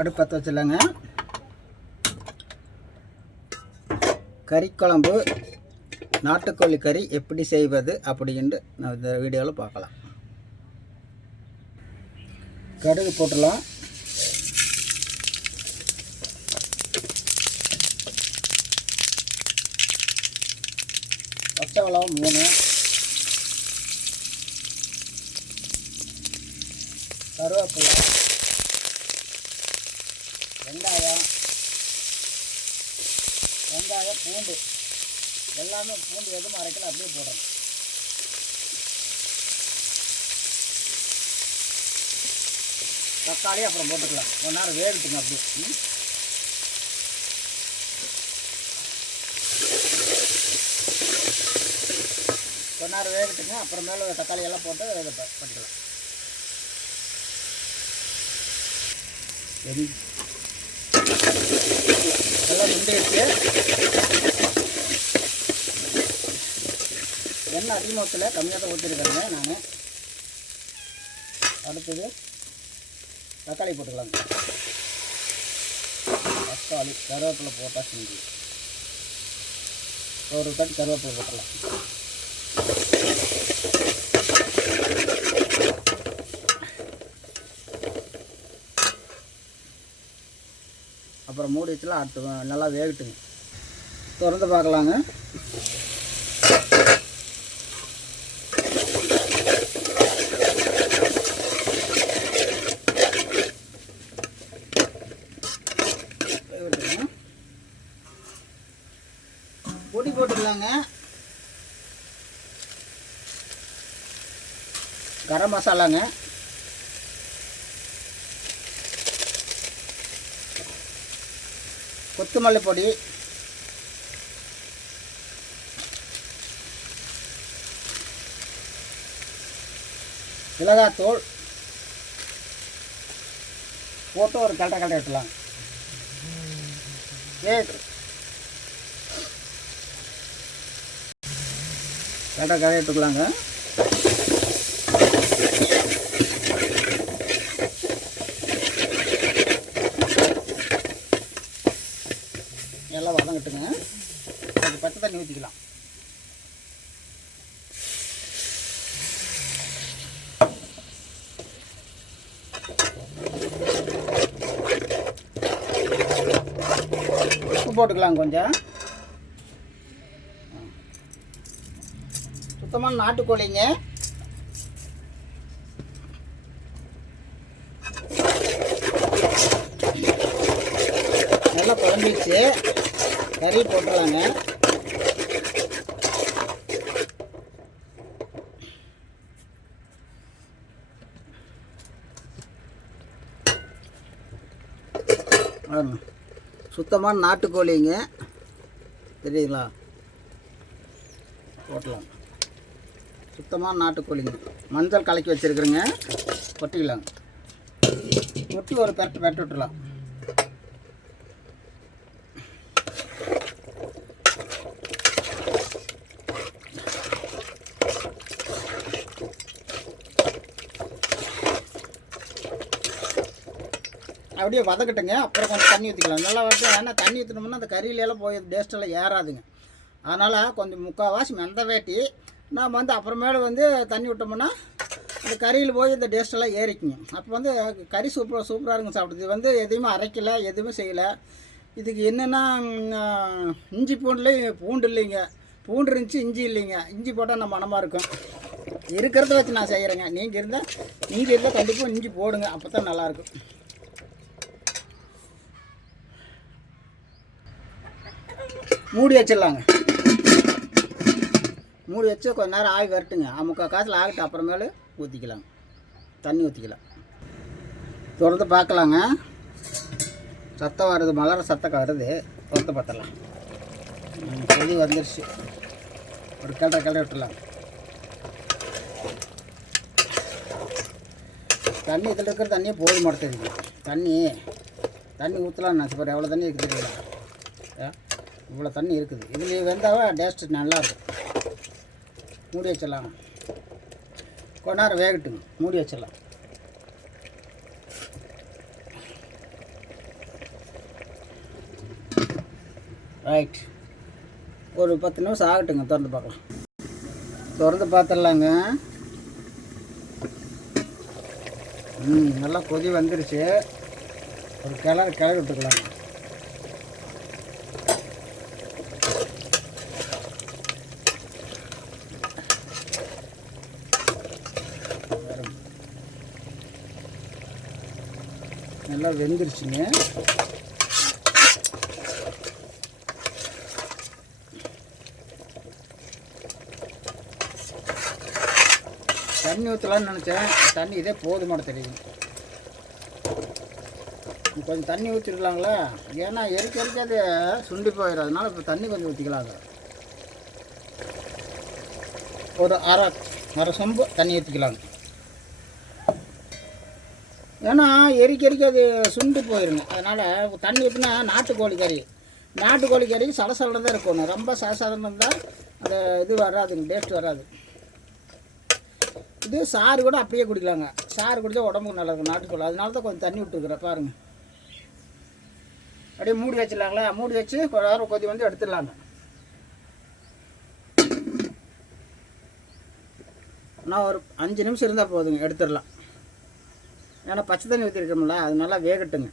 அடுப்பு பற்ற வச்சிடலாங்க. கறிக்குழம்பு நாட்டுக்கோழி கறி எப்படி செய்வது அப்படின்ட்டு நான் இந்த வீடியோவில் பார்க்கலாம். கடுகு போட்டுடலாம். பச்சை மிளகாய் 3, கருவேப்பிலை, வெங்காயம், பூண்டு எல்லாமே பூண்டு எதுவும் அரைக்கல, அப்படியே போடணும். தக்காளி அப்புறம் போட்டுக்கலாம். ஒரு நேரம் வேகட்டுங்க. அப்படியே ஒரு நேரம் வேகட்டுங்க. அப்புறமேல தக்காளி எல்லாம் போட்டு இதை பண்ணிக்கலாம். எல்லாம் முண்டிடுச்சு. எண்ணெய் அதிகமாக ஊற்றல, கம்மியாக தான் ஊற்றிருக்கிறேங்க நான். அடுத்தது தக்காளி போட்டுக்கலாங்க. தக்காளி கருவேப்பிலை போட்டால் செஞ்சு ஒரு கட்டு கருவேப்பிலை போட்டுடலாம். அப்புறம் மூடி வச்சுலாம் அடுத்து நல்லா வேகட்டுங்க. திறந்து பார்க்கலாங்க. பொடி போட்டுக்கலாங்க. கரம் மசாலாங்க, கொத்தமல்லி பொடி, மிளகாத்தூள் போட்டு ஒரு கலட்டை விட்டுலாம். கலட்டை விட்டுக்கலாங்க. எல்லாம் வதங்கட்டுங்க. அது பச்சை தண்ணி ஊற்றிக்கலாம். உப்பு போட்டுக்கலாம் கொஞ்சம். சுத்தமான நாட்டுக்கோழிங்க. நல்லா குழம்பிச்சு. கறி போட்டுடலாங்க. சுத்தமான நாட்டுக்கோழிங்க, தெரியுங்களா? போட்டலாம். சுத்தமான நாட்டுக்கோழிங்க. மஞ்சள் கலக்கி வச்சுருக்குறேங்க. கொட்டிக்கலாங்க. கொட்டி ஒரு பெரட்டு விட்டுலாம். அப்படியே வதக்கட்டுங்க. அப்புறம் கொஞ்சம் தண்ணி ஊற்றிக்கலாம். நல்லா வந்து ஏன்னா தண்ணி ஊற்றினோம்னா அந்த கறியிலெல்லாம் போய் டேஸ்ட்டெல்லாம் ஏறாதுங்க. அதனால் கொஞ்சம் முக்கால்வாசி மெந்த வேட்டி நாம் வந்து அப்புறமேல வந்து தண்ணி விட்டோம்னா அந்த கறியில் போய் இந்த டேஸ்ட்டெல்லாம் ஏறிக்குங்க. அப்போ வந்து கறி சூப்பராக இருக்குங்க சாப்பிடுது. இது வந்து எதையுமே அரைக்கலை, எதுவுமே செய்யலை. இதுக்கு என்னென்னா இஞ்சி பூண்டு இல்லைங்க. பூண்டு இருந்துச்சு, இஞ்சி இல்லைங்க. இஞ்சி போட்டால் நம்ம மனமாக இருக்கும். இருக்கிறத வச்சு நான் செய்கிறேங்க. நீங்கள் இருந்தால் கண்டிப்பாக இஞ்சி போடுங்க. அப்போ தான் நல்லாயிருக்கும். மூடி வச்சிடலாங்க. மூடி வச்சு கொஞ்ச நேரம் ஆகி வரட்டுங்க. முக்கால் காய்ச்சல் ஆகிட்டு அப்புறமேலு ஊற்றிக்கலாங்க. தண்ணி ஊற்றிக்கலாம். திறந்து பார்க்கலாங்க. சத்தம் வருது, மலர சத்தம் வருது. திறந்து பார்த்துடலாம். கொதி வந்துருச்சு. ஒரு கிளற விட்டுடலாம். தண்ணி இதில் இருக்கிற தண்ணியே போது மாட்டேங்குது. தண்ணி ஊற்றலான்னு நினச்சி பாரு. எவ்வளோ தண்ணி இருக்குது தெரியுங்களா? இவ்வளோ தண்ணி இருக்குது. இதில் வெந்தால் டேஸ்ட்டு நல்லாயிருக்கும். மூடி வச்சிடலாம். கொஞ்ச நேரம் வேகட்டுங்க. மூடி வச்சிடலாம். ரைட், ஒரு 10 நிமிஷம் ஆகட்டுங்க, திறந்து பார்க்கலாம். திறந்து பார்த்துடலாங்க. நல்லா கொதி வந்துருச்சு. ஒரு கிளறி விட்டுக்கலாங்க. நல்லா வெந்துருச்சுங்க. தண்ணி ஊற்றலான்னு நினச்சேன், தண்ணி இதே போதுமான தெரியும். கொஞ்சம் தண்ணி ஊற்றிடலாங்களா, ஏன்னா எரிக்க அது சுண்டி போயிடும். அதனால் இப்போ தண்ணி கொஞ்சம் ஊற்றிக்கலாங்க. ஒரு அரை சொம்பு தண்ணி ஊற்றிக்கலாங்க. ஏன்னா எரிக்க அது சுண்டி போயிடுங்க. அதனால் தண்ணி ஊற்றினா நாட்டுக்கோழி கறி சலசலன்னு தான் இருக்கணும். ரொம்ப சலசலன்னு இருந்தால் அந்த இது வராதுங்க, டேஸ்ட் வராது. இது சாறு கூட அப்படியே குடிக்கலாங்க. சாறு குடித்தா உடம்புக்கு நல்லா இருக்கும் நாட்டுக்கோழி. அதனால தான் கொஞ்சம் தண்ணி விட்டுருக்குறேன் பாருங்கள். அப்படியே மூடி வச்சிடலாங்களா. மூடி வச்சு கொஞ்சம் கொதி வந்து எடுத்துடலாங்க. நான் ஒரு 5 நிமிஷம் இருந்தால் போதுங்க, எடுத்துடலாம். ஏன்னா பச்சை தண்ணி ஊற்றிருக்கோம்ல, அது நல்லா வேகட்டுங்க.